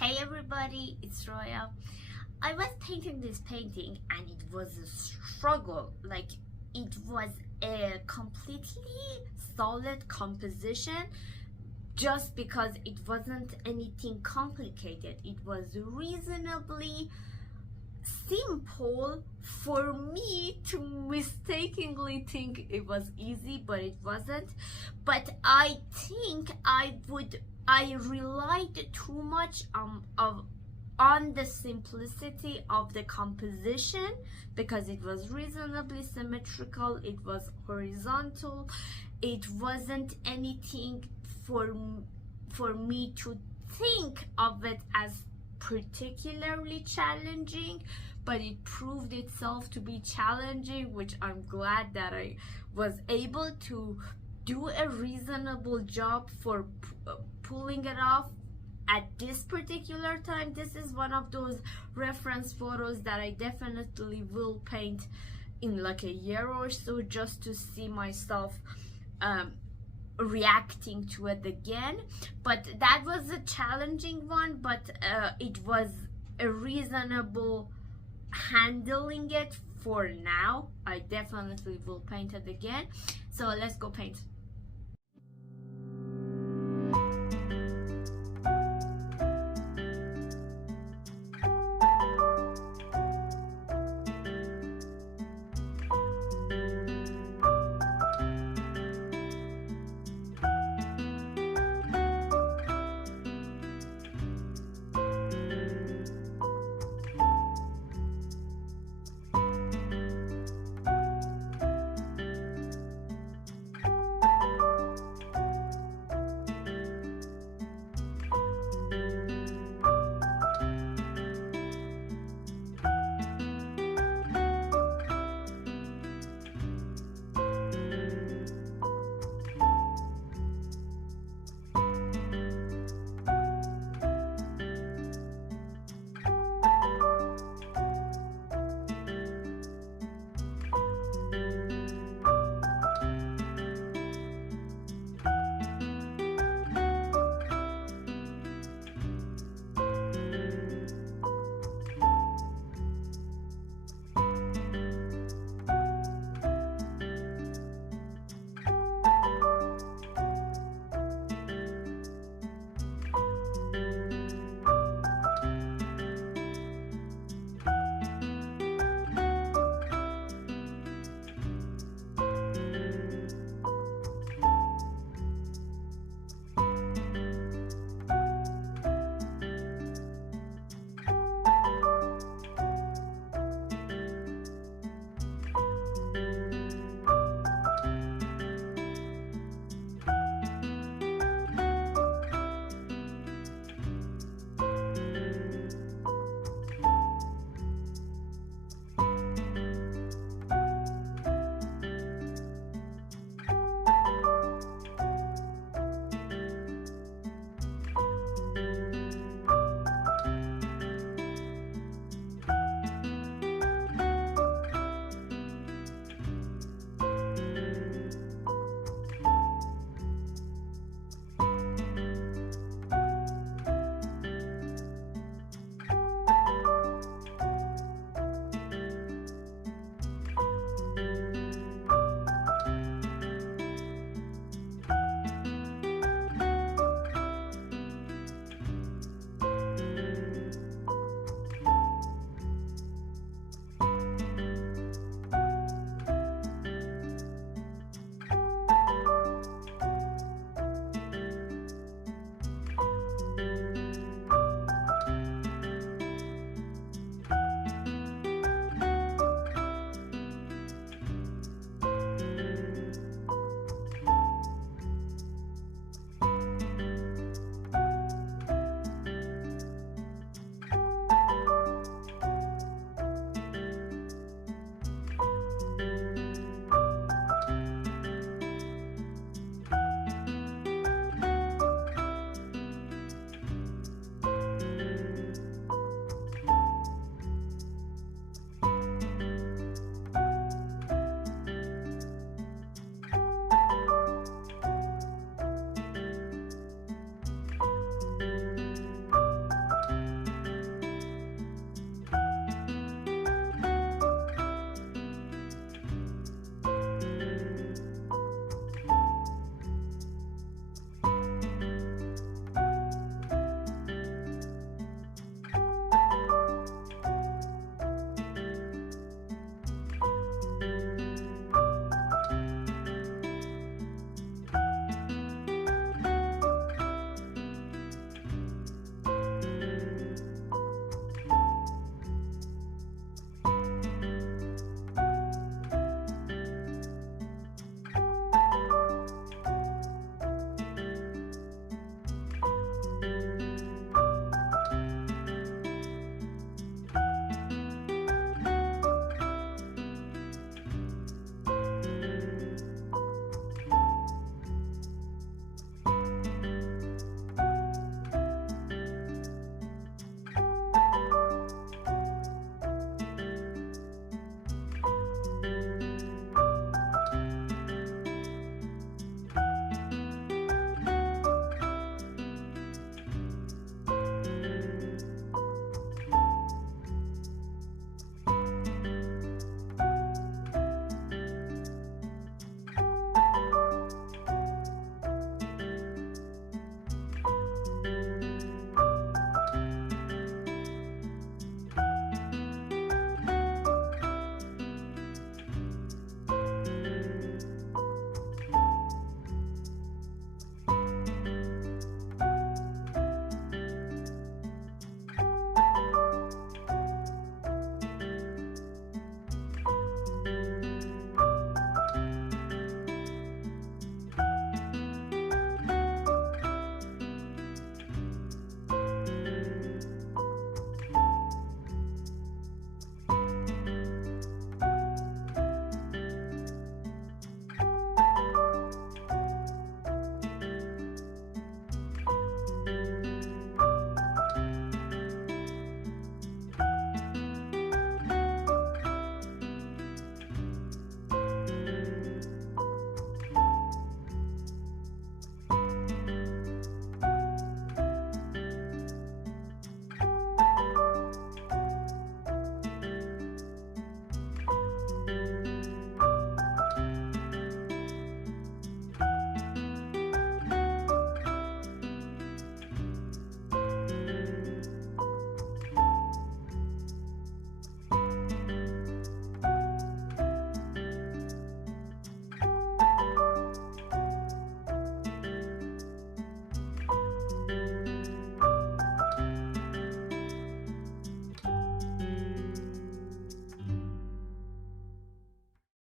Hey everybody, it's Roya. I was painting this painting and it was a struggle. Like, it was a completely solid composition just because it wasn't anything complicated. It was reasonably simple for me to mistakenly think it was easy, but it wasn't. But I think I relied too much on the simplicity of the composition because it was reasonably symmetrical, it was horizontal, it wasn't anything for me to think of it as particularly challenging, but it proved itself to be challenging, which I'm glad that I was able to do a reasonable job for pulling it off at this particular time. This is one of those reference photos that I definitely will paint in like a year or so, just to see myself reacting to it again. But that was a challenging one, but it was a reasonable handling it for now. I definitely will paint it again, so let's go paint.